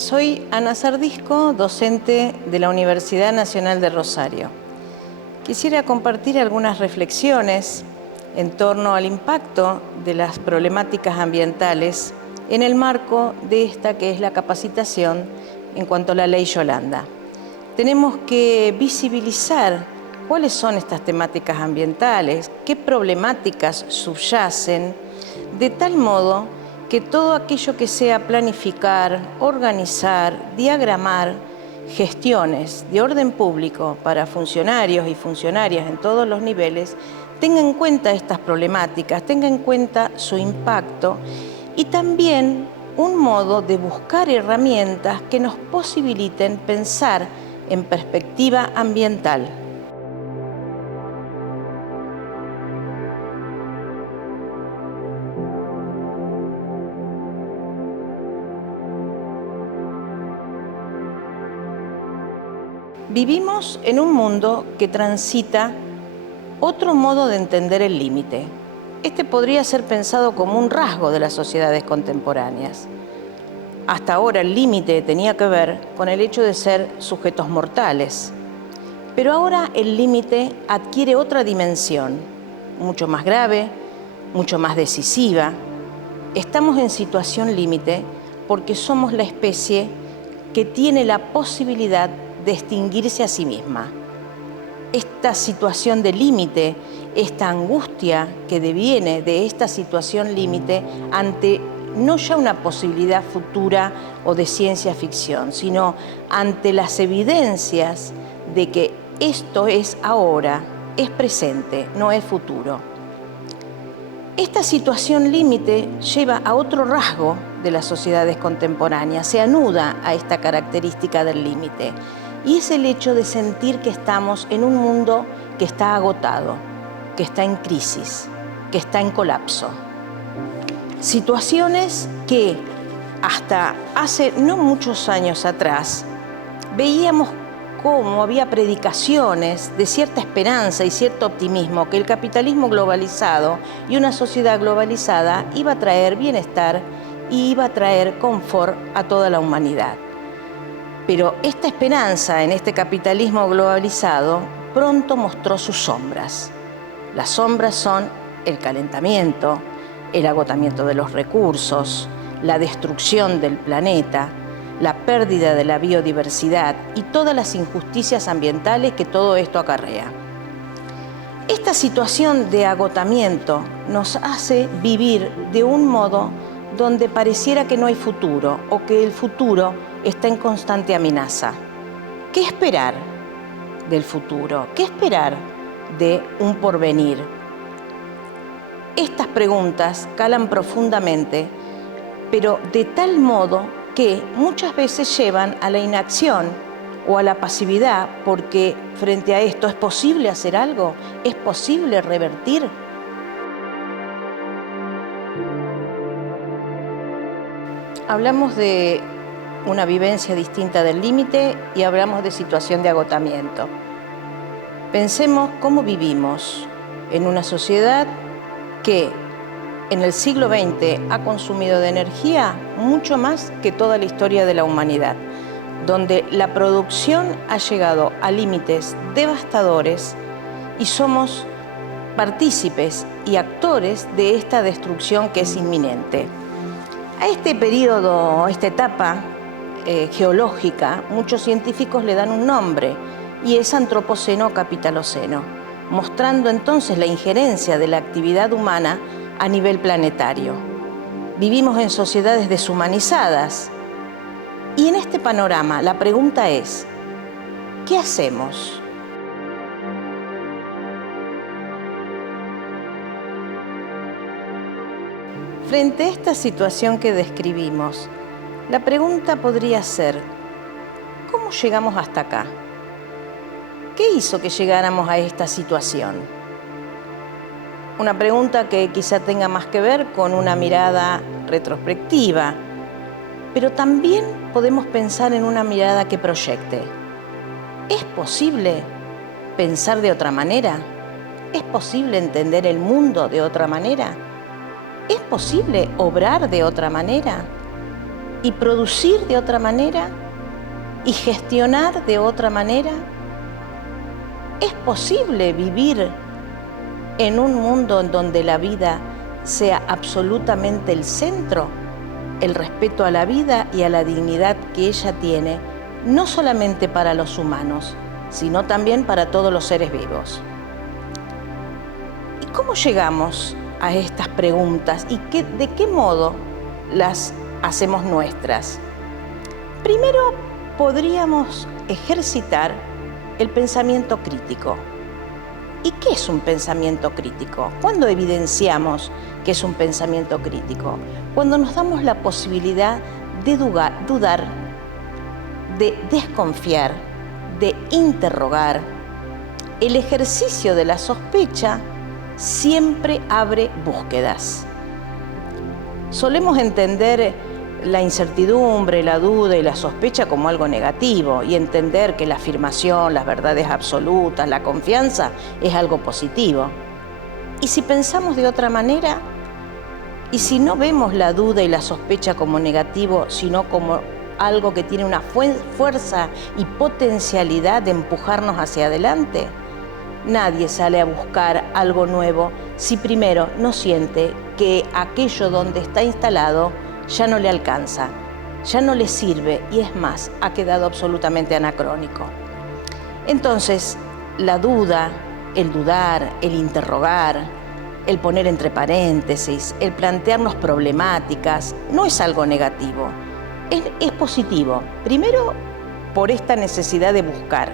Soy Ana Sardisco, docente de la Universidad Nacional de Rosario. Quisiera compartir algunas reflexiones en torno al impacto de las problemáticas ambientales en el marco de esta que es la capacitación en cuanto a la Ley Yolanda. Tenemos que visibilizar cuáles son estas temáticas ambientales, qué problemáticas subyacen, de tal modo que todo aquello que sea planificar, organizar, diagramar gestiones de orden público para funcionarios y funcionarias en todos los niveles, tenga en cuenta estas problemáticas, tenga en cuenta su impacto y también un modo de buscar herramientas que nos posibiliten pensar en perspectiva ambiental. Vivimos en un mundo que transita otro modo de entender el límite. Este podría ser pensado como un rasgo de las sociedades contemporáneas. Hasta ahora el límite tenía que ver con el hecho de ser sujetos mortales. Pero ahora el límite adquiere otra dimensión, mucho más grave, mucho más decisiva. Estamos en situación límite porque somos la especie que tiene la posibilidad de extinguirse a sí misma. Esta situación de límite, esta angustia que deviene de esta situación límite ante no ya una posibilidad futura o de ciencia ficción, sino ante las evidencias de que esto es ahora, es presente, no es futuro. Esta situación límite lleva a otro rasgo de las sociedades contemporáneas, se anuda a esta característica del límite, y es el hecho de sentir que estamos en un mundo que está agotado, que está en crisis, que está en colapso. Situaciones que hasta hace no muchos años atrás veíamos cómo había predicaciones de cierta esperanza y cierto optimismo que el capitalismo globalizado y una sociedad globalizada iba a traer bienestar y iba a traer confort a toda la humanidad. Pero esta esperanza en este capitalismo globalizado pronto mostró sus sombras. Las sombras son el calentamiento, el agotamiento de los recursos, la destrucción del planeta, la pérdida de la biodiversidad y todas las injusticias ambientales que todo esto acarrea. Esta situación de agotamiento nos hace vivir de un modo donde pareciera que no hay futuro o que el futuro está en constante amenaza. ¿Qué esperar del futuro? ¿Qué esperar de un porvenir? Estas preguntas calan profundamente, pero de tal modo que muchas veces llevan a la inacción o a la pasividad, porque frente a esto, ¿es posible hacer algo? ¿Es posible revertir? Hablamos de una vivencia distinta del límite y hablamos de situación de agotamiento. Pensemos cómo vivimos en una sociedad que en el siglo XX ha consumido de energía mucho más que toda la historia de la humanidad, donde la producción ha llegado a límites devastadores y somos partícipes y actores de esta destrucción que es inminente. A este periodo, a esta etapa geológica, muchos científicos le dan un nombre y es Antropoceno o Capitaloceno, mostrando entonces la injerencia de la actividad humana a nivel planetario. Vivimos en sociedades deshumanizadas y en este panorama la pregunta es, ¿qué hacemos? Frente a esta situación que describimos, la pregunta podría ser, ¿cómo llegamos hasta acá? ¿Qué hizo que llegáramos a esta situación? Una pregunta que quizá tenga más que ver con una mirada retrospectiva, pero también podemos pensar en una mirada que proyecte. ¿Es posible pensar de otra manera? ¿Es posible entender el mundo de otra manera? ¿Es posible obrar de otra manera? ¿Y producir de otra manera? ¿Y gestionar de otra manera? ¿Es posible vivir en un mundo en donde la vida sea absolutamente el centro? El respeto a la vida y a la dignidad que ella tiene, no solamente para los humanos, sino también para todos los seres vivos. ¿Y cómo llegamos a estas preguntas y de qué modo las hacemos nuestras? Primero, podríamos ejercitar el pensamiento crítico. ¿Y qué es un pensamiento crítico? ¿Cuándo evidenciamos que es un pensamiento crítico? Cuando nos damos la posibilidad de dudar, de desconfiar, de interrogar. El ejercicio de la sospecha siempre abre búsquedas. Solemos entender la incertidumbre, la duda y la sospecha como algo negativo y entender que la afirmación, las verdades absolutas, la confianza es algo positivo. Y si pensamos de otra manera, y si no vemos la duda y la sospecha como negativo, sino como algo que tiene una fuerza y potencialidad de empujarnos hacia adelante, nadie sale a buscar algo nuevo si primero no siente que aquello donde está instalado ya no le alcanza, ya no le sirve y es más, ha quedado absolutamente anacrónico. Entonces, la duda, el dudar, el interrogar, el poner entre paréntesis, el plantearnos problemáticas, no es algo negativo, es positivo. Primero, por esta necesidad de buscar.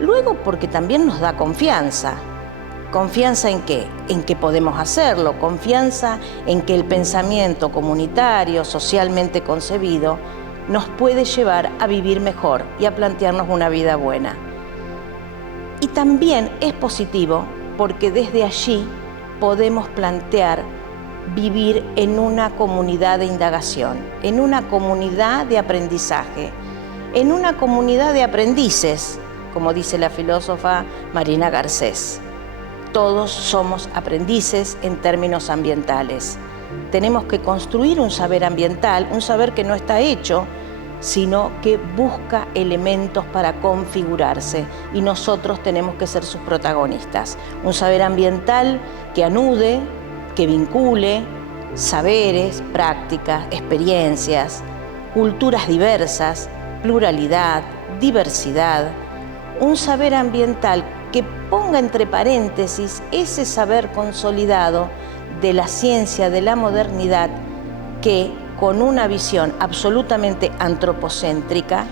Luego, porque también nos da confianza. ¿Confianza en qué? En que podemos hacerlo. Confianza en que el pensamiento comunitario, socialmente concebido, nos puede llevar a vivir mejor y a plantearnos una vida buena. Y también es positivo porque desde allí podemos plantear vivir en una comunidad de indagación, en una comunidad de aprendizaje, en una comunidad de aprendices, como dice la filósofa Marina Garcés. Todos somos aprendices en términos ambientales. Tenemos que construir un saber ambiental, un saber que no está hecho, sino que busca elementos para configurarse y nosotros tenemos que ser sus protagonistas. Un saber ambiental que anude, que vincule saberes, prácticas, experiencias, culturas diversas, pluralidad, diversidad. Un saber ambiental que ponga entre paréntesis ese saber consolidado de la ciencia, de la modernidad, que con una visión absolutamente antropocéntrica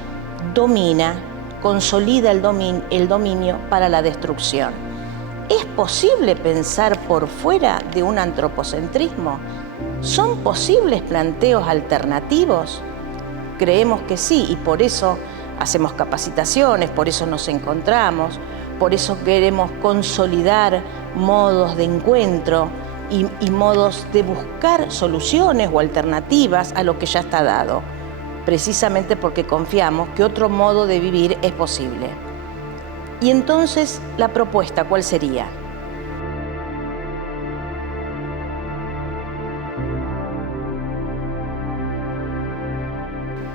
domina, consolida el dominio para la destrucción. ¿Es posible pensar por fuera de un antropocentrismo? ¿Son posibles planteos alternativos? Creemos que sí, y por eso hacemos capacitaciones, por eso nos encontramos, por eso queremos consolidar modos de encuentro y modos de buscar soluciones o alternativas a lo que ya está dado, precisamente porque confiamos que otro modo de vivir es posible. Y entonces, la propuesta, ¿cuál sería?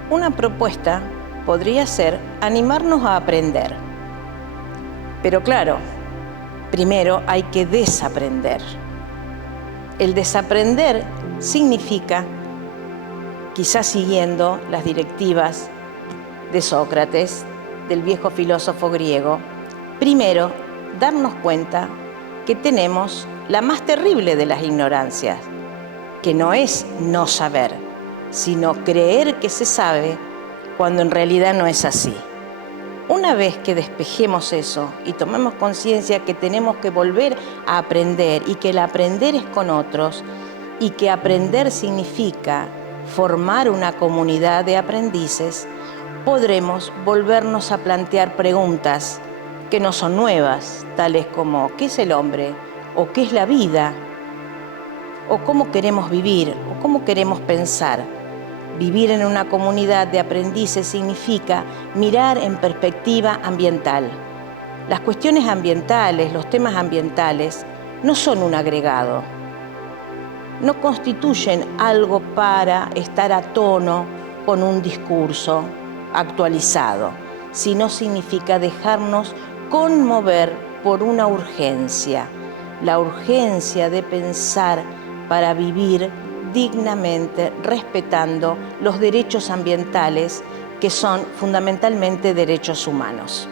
Una propuesta podría ser animarnos a aprender. Pero claro, primero hay que desaprender. El desaprender significa, quizás siguiendo las directivas de Sócrates, del viejo filósofo griego, primero darnos cuenta que tenemos la más terrible de las ignorancias, que no es no saber, sino creer que se sabe cuando en realidad no es así. Una vez que despejemos eso y tomemos conciencia que tenemos que volver a aprender y que el aprender es con otros y que aprender significa formar una comunidad de aprendices, podremos volvernos a plantear preguntas que no son nuevas, tales como ¿qué es el hombre? ¿O qué es la vida? ¿O cómo queremos vivir? ¿O cómo queremos pensar? Vivir en una comunidad de aprendices significa mirar en perspectiva ambiental. Las cuestiones ambientales, los temas ambientales, no son un agregado. no constituyen algo para estar a tono con un discurso actualizado, sino significa dejarnos conmover por una urgencia, la urgencia de pensar para vivir dignamente, respetando los derechos ambientales que son fundamentalmente derechos humanos.